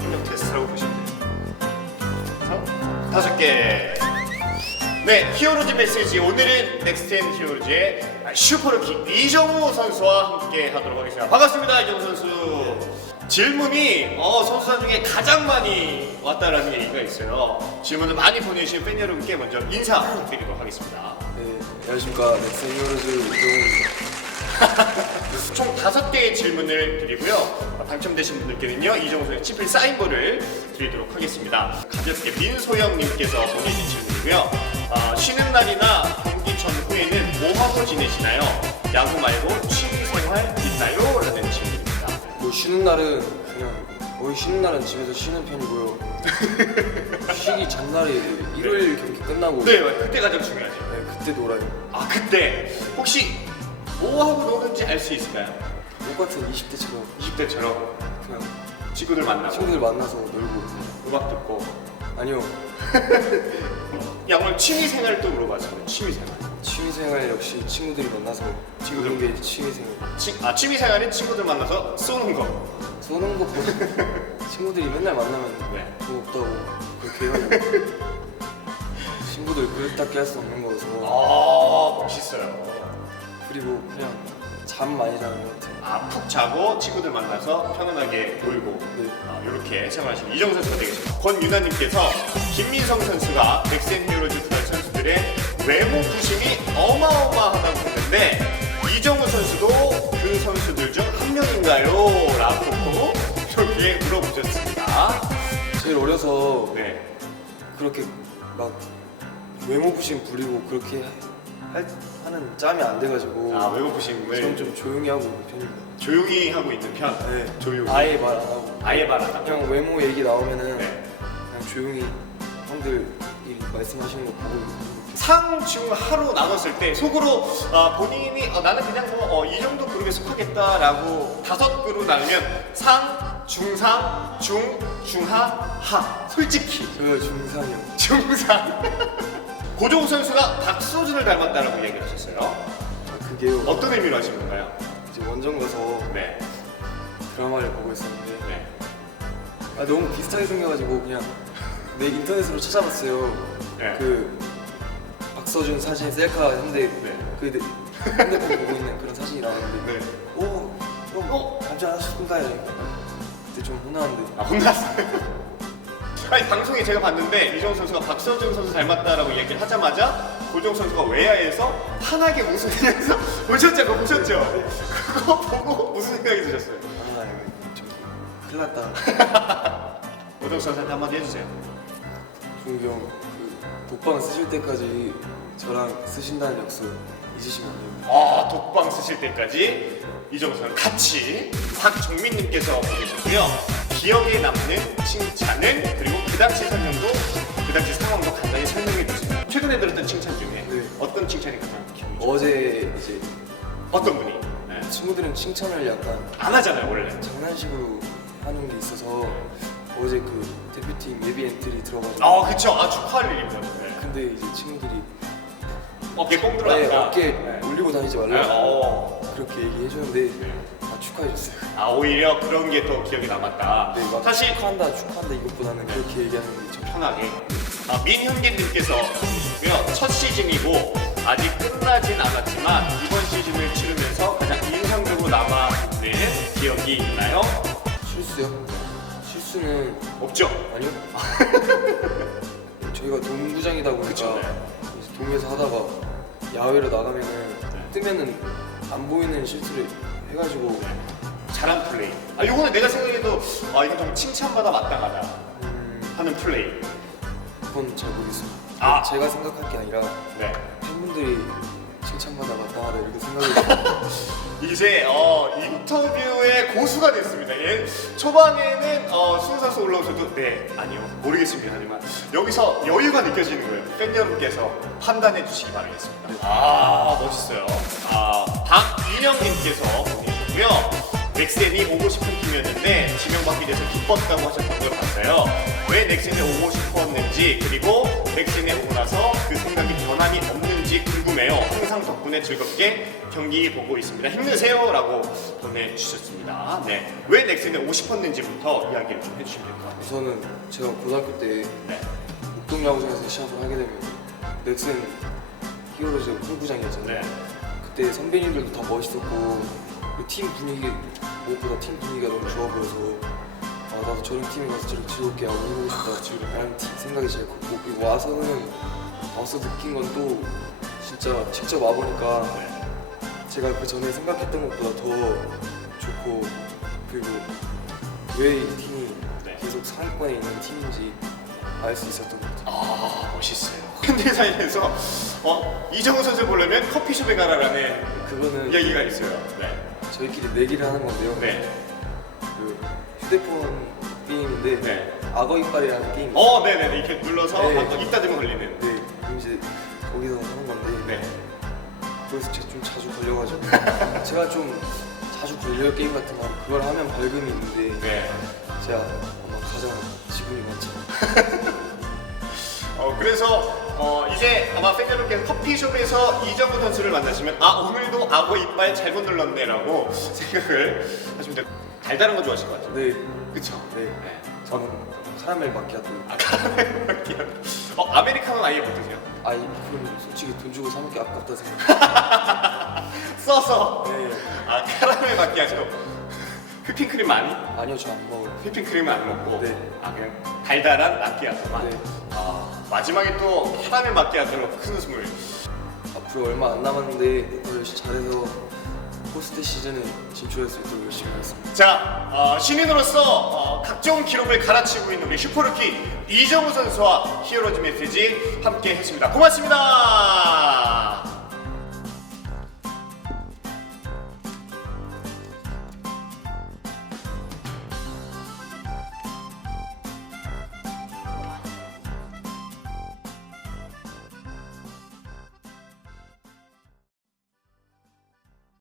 능력 테스트라고 보시면 돼요. 다섯 개. 네, 히어로즈 메시지 오늘은 넥스텐 히어로즈의 슈퍼루키 이정우 선수와 함께 하도록 하겠습니다. 반갑습니다, 이정우 선수. 질문이 어, 선수단 중에 가장 많이 왔다라는 얘기가 있어요. 질문을 많이 보내주신 팬 여러분께 먼저 인사 드리도록 하겠습니다. 네, 안녕하십니까. 넥슨 히어로즈 이동훈입니다. 총 다섯 개의 질문을 드리고요. 어, 당첨되신 분들께는요 선수의 치필 사인볼을 드리도록 하겠습니다. 가볍게 민소영님께서 보내신 질문이고요. 어, 쉬는 날이나 경기 전후에는 뭐 하고 지내시나요? 야구 말고 취미 생활 있나요? 라는 질문 뭐 쉬는 날은 그냥 거의 쉬는 날은 집에서 쉬는 편이고요. 쉬기 전날이 일요일 경기 끝나고 네, 그때 가장 중요하죠. 네, 그때 놀아요. 아 그때 혹시 뭐 하고 노는지 알 수 있을까요? 똑같은 20대처럼 20대처럼 그냥 친구들 만나고 친구들 만나서 놀고 음악 듣고 아니요. 야 오늘 취미 생활 또 물어봤어요. 취미 생활. 취미생활 역시 친구들이 만나서 친구들. 노는 게 취미생활. 치, 아 취미생활은 친구들 만나서 쏘는 거. 쏘는 것보다 친구들이 맨날 만나면 네. 뭐 없다고 그렇게 해요. 친구들 그릇답게 할 수 없는 거라서 아 멋있어요. 그리고 그냥 잠 많이 자는 것 같아요. 아푹 자고 친구들 만나서 편안하게 놀고 네. 아, 이렇게 생활하시는 이정 선수가 되겠습니다. 권윤아님께서 김민성 선수가 넥센 히어로즈 두달 선수들의 외모 부심이 어마어마하다고 했는데 이정우 선수도 그 선수들 중 한 명인가요? 라고 이렇게 물어보셨습니다. 제일 어려서 네. 그렇게 막 외모 부심 부리고 그렇게 할, 하는 짬이 안 돼가지고 아 외모 부심을 저는 좀 조용히 하고 있는 편입니다. 조용히 하고 있는 편. 네. 조용히. 아예 말 안 하고 아예 말하다. 그냥 외모 얘기 나오면은 네. 그냥 조용히 형들 이 말씀하시는 거 보고 상중 하로 나눴을 때 속으로 아, 본인이 어, 나는 그냥 뭐이 정도 그룹에 속하겠다라고 다섯 그룹 나누면 상, 중상, 중, 중하, 하. 솔직히 저요 중상이요. 중상. 고종욱 선수가 박소준을 닮았다라고 얘기를 하셨어요. 아, 그게요. 어떤 의미로 하신 건가요? 이제 원정 가서 네, 드라마를 보고 있었는데 네. 아 너무 비슷하게 생겨가지고 그냥 내 인터넷으로 찾아봤어요. 네. 그 박서준 사진 셀카 했는데 네. 그 내- 핸드폰 보고 있는 그런 사진이 나왔는데 네. 오, 형, 어, 남자 하셨던가요? 이러니까 그때 좀 혼나는데 아 혼났어요. 아니 방송에 제가 봤는데 이정 선수가 박서준 선수 닮았다라고 얘기를 하자마자 고정 선수가 외야에서 환하게 웃으면서 보셨죠? 그거 보셨죠? 그거 보고 무슨 생각이 드셨어요? 아, 이거 좀 큰일 났다. 고정 선수한테 한마디 해주세요. 그 독방 쓰실 때까지 저랑 쓰신다는 약속 잊으시면 안 돼요. 아 독방 쓰실 때까지 이정 선수 같이 박정민님께서 보내셨고요. 기억에 남는 칭찬은 그리고 그 당시 설명도 그 당시 상황도 간단히 설명해 주세요. 최근에 들었던 칭찬 중에 네. 어떤 칭찬이 가장 기억이 어제 이제 어떤 분이? 네. 친구들은 칭찬을 약간 안 하잖아요 원래. 장난식으로 하는 게 있어서 어제 그 대표팀 예비 엔트리 들어가지고 아 그쵸 아 축하할 일이죠. 네. 근데 이제 친구들이 어깨 꽁 아예 들어갔다. 어깨 네. 올리고 다니지 네. 말라 어. 그렇게 얘기해줬는데 다 축하해줬어요. 아 오히려 그런 게 더 기억에 남았다. 네, 막 사실 축하한다 축하한다 이것보다는 그렇게 얘기하는 게 좀 편하게. 아, 보내주시고요. 첫 시즌이고 아직 끝나진 않았지만 이번 시즌을 치르면서 가장 인상적으로 남아있는 기억이 있나요? 실수요? 실수는 없죠? 아니요. 저희가 동구장이다 보니까 그쵸, 네. 동에서 하다가 야외로 나가면은 뜨면은 안 보이는 실수를 해가지고 잘한 플레이. 아 요거는 내가 생각해도 아 이거 좀 칭찬받아 마땅하다 음, 하는 플레이. 그건 잘 모르겠어요. 아. 제가 생각할 게 아니라 네. 팬분들이 칭찬받아 마땅하다 이렇게 생각을 이제 어, 인터뷰의 고수가 됐습니다. 예, 초반에는 어, 순사수 올라오셔도 네 아니요 모르겠습니다. 하지만 여기서 여유가 느껴지는 거예요. 팬 여러분께서 판단해 주시기 바라겠습니다. 아 멋있어요. 아 박인영님께서 보내주셨고요. 넥센이 오고 싶은 팀이었는데 지명받기 돼서 기뻤다고 하셨던 걸 봤어요. 왜 넥센에 오고 싶었는지 그리고 넥센에 오고 나서 그 생각이 변함이 없는지 궁금해요. 항상 덕분에 즐겁게 경기 보고 있습니다. 힘내세요라고 보내주셨습니다. 네, 왜 넥센에 오고 싶었는지부터 이야기를 좀 해주시면 될 것 같아요. 우선은 제가 고등학교 때 네, 목동 야구장에서 시합을 하게 되면 넥슨 히어로즈 홈구장이었잖아요. 네, 그때 선배님들도 다 멋있었고 그 팀 분위기 무엇보다 팀 분위기가 너무 좋아 보여서 아 나도 저런 팀에 가서 저렇게 즐겁게 야구 해보고 싶다 라는 티- 생각이 제일 컸고 그리고 와서는 와서 느낀 건 또 진짜 직접 와보니까 네. 제가 그 전에 생각했던 것보다 더 좋고 그리고 왜 이 팀이 네. 계속 상위권에 있는 팀인지 알 수 있었던 것 같아요. 아 멋있어요. 현대사에서 어 이정우 선수 보려면 커피숍에 가라라는 그거는 이야기가 있어요. 네, 저희끼리 내기를 하는 건데요. 네, 그 휴대폰 게임인데 네. 악어 이빨이라는 게임. 어, 네, 네, 이렇게 눌러서 네. 한번 입 닫으면 걸리는. 네, 그럼 이제 거기서 하는 건데 네. 그래서 제가 좀 자주 걸려가지고 제가 좀 자주 걸려요 게임 같은 거 그걸 하면 밝음이 있는데 네. 제가 아마 가장 지분이 많죠. 어, 그래서 어, 이제 아마 팬 여러분께서 커피숍에서 이정우 선수를 만나시면 아 오늘도 악어 이빨 잘못 눌렀네라고 생각을 하시면 돼요. 달달한 거 좋아하실 것 같아요. 네, 그쵸? 네. 네. 저는 카라멜 마키아토. 아, 카라멜 마키아토. 어, 아메리카노는 아예 못 드세요? 아이 그럼 솔직히 돈 주고 사 먹기 아깝다 생각. 써서. 네. 아, 카라멜 마키아토. 휘핑크림 많이? 아니요 저 안 먹어요. 휘핑크림은 안 먹고. 네. 아, 그냥 달달한 마키아토만. 네. 아, 마지막에 또 카라멜 마키아토로 큰 웃음을. 앞으로 얼마 안 남았는데 더 열심히 잘해서 포스트 시즌에 진출할 수 있도록 열심히 하겠습니다. 자, 어, 신인으로서 어, 각종 기록을 갈아치고 있는 우리 슈퍼루키 이정우 선수와 히어로즈 메시지 함께 했습니다. 고맙습니다.